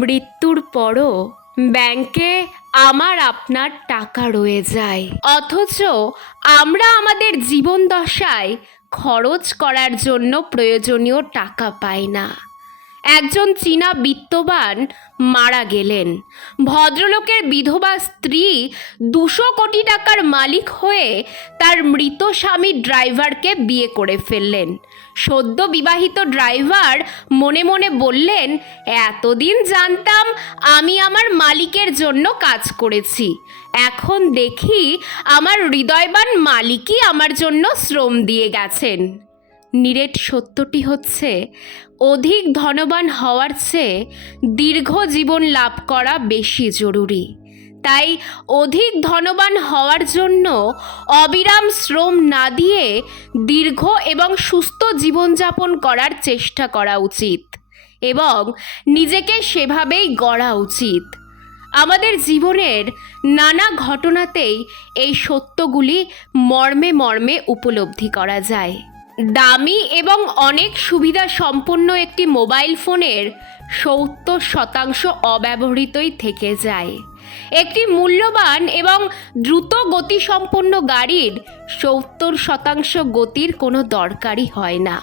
মৃত্যুর পরও ব্যাংকে আমার আপনার টাকা রয়ে যায়। অথচ আমরা আমাদের জীবন দশায় খরচ করার জন্য প্রয়োজনীয় টাকা পাই না। একজন চীনা বিত্তবান মারা গেলেন। ভদ্রলোকের বিধবা স্ত্রী দুশো কোটি টাকার মালিক হয়ে তার মৃত স্বামী ড্রাইভারকে বিয়ে করে ফেললেন। সদ্য বিবাহিত ড্রাইভার মনে মনে বললেন, এতদিন জানতাম আমি আমার মালিকের জন্য কাজ করেছি। এখন দেখি আমার হৃদয়বান মালিকই আমার জন্য শ্রম দিয়ে গেছেন। নিরেট সত্যটি হচ্ছে, অধিক ধনবান হওয়ার চেয়ে দীর্ঘ জীবন লাভ করা বেশি জরুরি। তাই অধিক ধনবান হওয়ার জন্য অবিরাম শ্রম না দিয়ে দীর্ঘ এবং সুস্থ জীবনযাপন করার চেষ্টা করা উচিত এবং নিজেকে সেভাবেই গড়া উচিত। আমাদের জীবনের নানা ঘটনাতেই এই সত্যগুলি মর্মে মর্মে উপলব্ধি করা যায়। দামি এবং অনেক সুবিধা সম্পন্ন একটি মোবাইল ফোনের সত্তর শতাংশ অব্যবহৃতই থেকে যায়। একটি মূল্যবান এবং দ্রুত গতিসম্পন্ন গাড়ির সত্তর শতাংশ গতির কোনো দরকারই হয় না।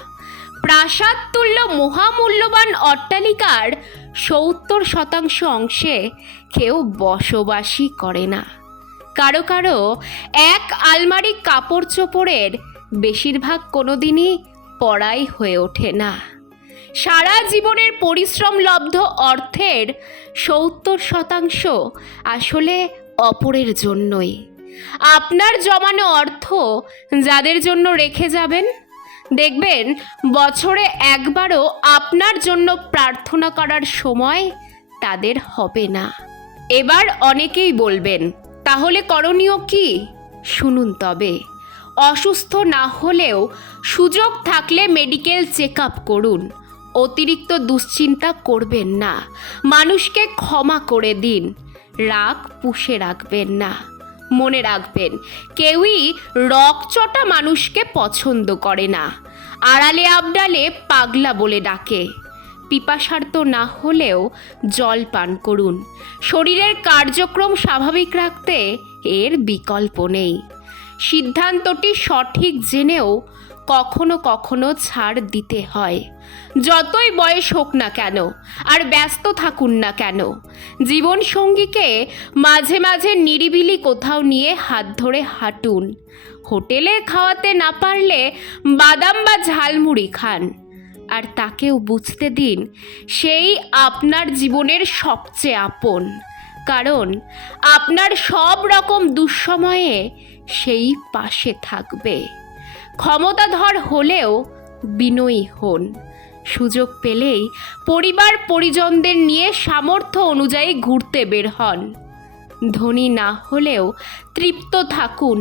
প্রাসাদ তুল্য মহামূল্যবান অট্টালিকার সত্তর শতাংশ অংশে কেউ বসবাসই করে না। কারও কারও এক আলমারি কাপড় চোপড়ের বেশিরভাগ কোনোদিনই পড়াই হয়ে ওঠে না। সারা জীবনের পরিশ্রম লব্ধ অর্থের সত্তর শতাংশ আসলে অপরের জন্যই। আপনার জমানো অর্থ যাদের জন্য রেখে যাবেন, দেখবেন বছরে একবারও আপনার জন্য প্রার্থনা করার সময় তাদের হবে না। এবার অনেকেই বলবেন, তাহলে করণীয় কি? শুনুন তবে। অসুস্থ না হলেও সুযোগ থাকলে মেডিকেল চেক আপ করুন। অতিরিক্ত দুশ্চিন্তা করবেন না। মানুষকে ক্ষমা করে দিন। রাগ পুষে রাখবেন না। মনে রাখবেন, কেউই রকচটা মানুষকে পছন্দ করে না। আড়ালে আবডালে পাগলা বলে ডাকে। পিপাসার্ত না হলেও জল পান করুন। শরীরের কার্যক্রম স্বাভাবিক রাখতে এর বিকল্প নেই। সিদ্ধান্তটি সঠিক জেনেও কখনো কখনো ছাড় দিতে হয়। যতই বয়স হোক না কেন, আর ব্যস্ত থাকুন না কেন, জীবনসঙ্গীকে মাঝে মাঝে নিরিবিলি কোথাও নিয়ে হাত ধরে হাঁটুন। হোটেলে খাওয়াতে না পারলে বাদাম বা ঝালমুড়ি খান। আর তাকেও বুঝতে দিন, সেই আপনার জীবনের সবচেয়ে আপন। কারণ, আপনার সব রকম দুঃসময়ে সেই পাশে থাকবে। ক্ষমতাধর হলেও বিনয়ী হন। সুযোগ পেলেই পরিবার পরিজনদের নিয়ে সামর্থ্য অনুযায়ী ঘুরতে বের হন। ধনী না হলেও তৃপ্ত থাকুন।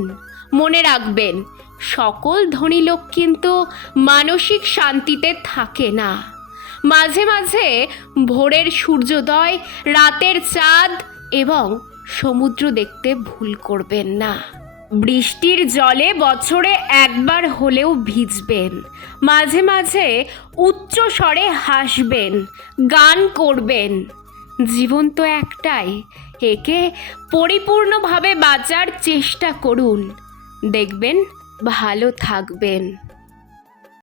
মনে রাখবেন, সকল ধনী লোক কিন্তু মানসিক শান্তিতে থাকে না। মাঝে মাঝে ভোরের সূর্যোদয়, রাতের চাঁদ এবং সমুদ্র দেখতে ভুল করবেন না। বৃষ্টির জলে বছরে একবার হলেও ভিজবেন। মাঝে মাঝে উচ্চ স্বরে হাসবেন, গান করবেন। জীবন তো একটাই, একে পরিপূর্ণভাবে বাঁচার চেষ্টা করুন। দেখবেন ভালো থাকবেন।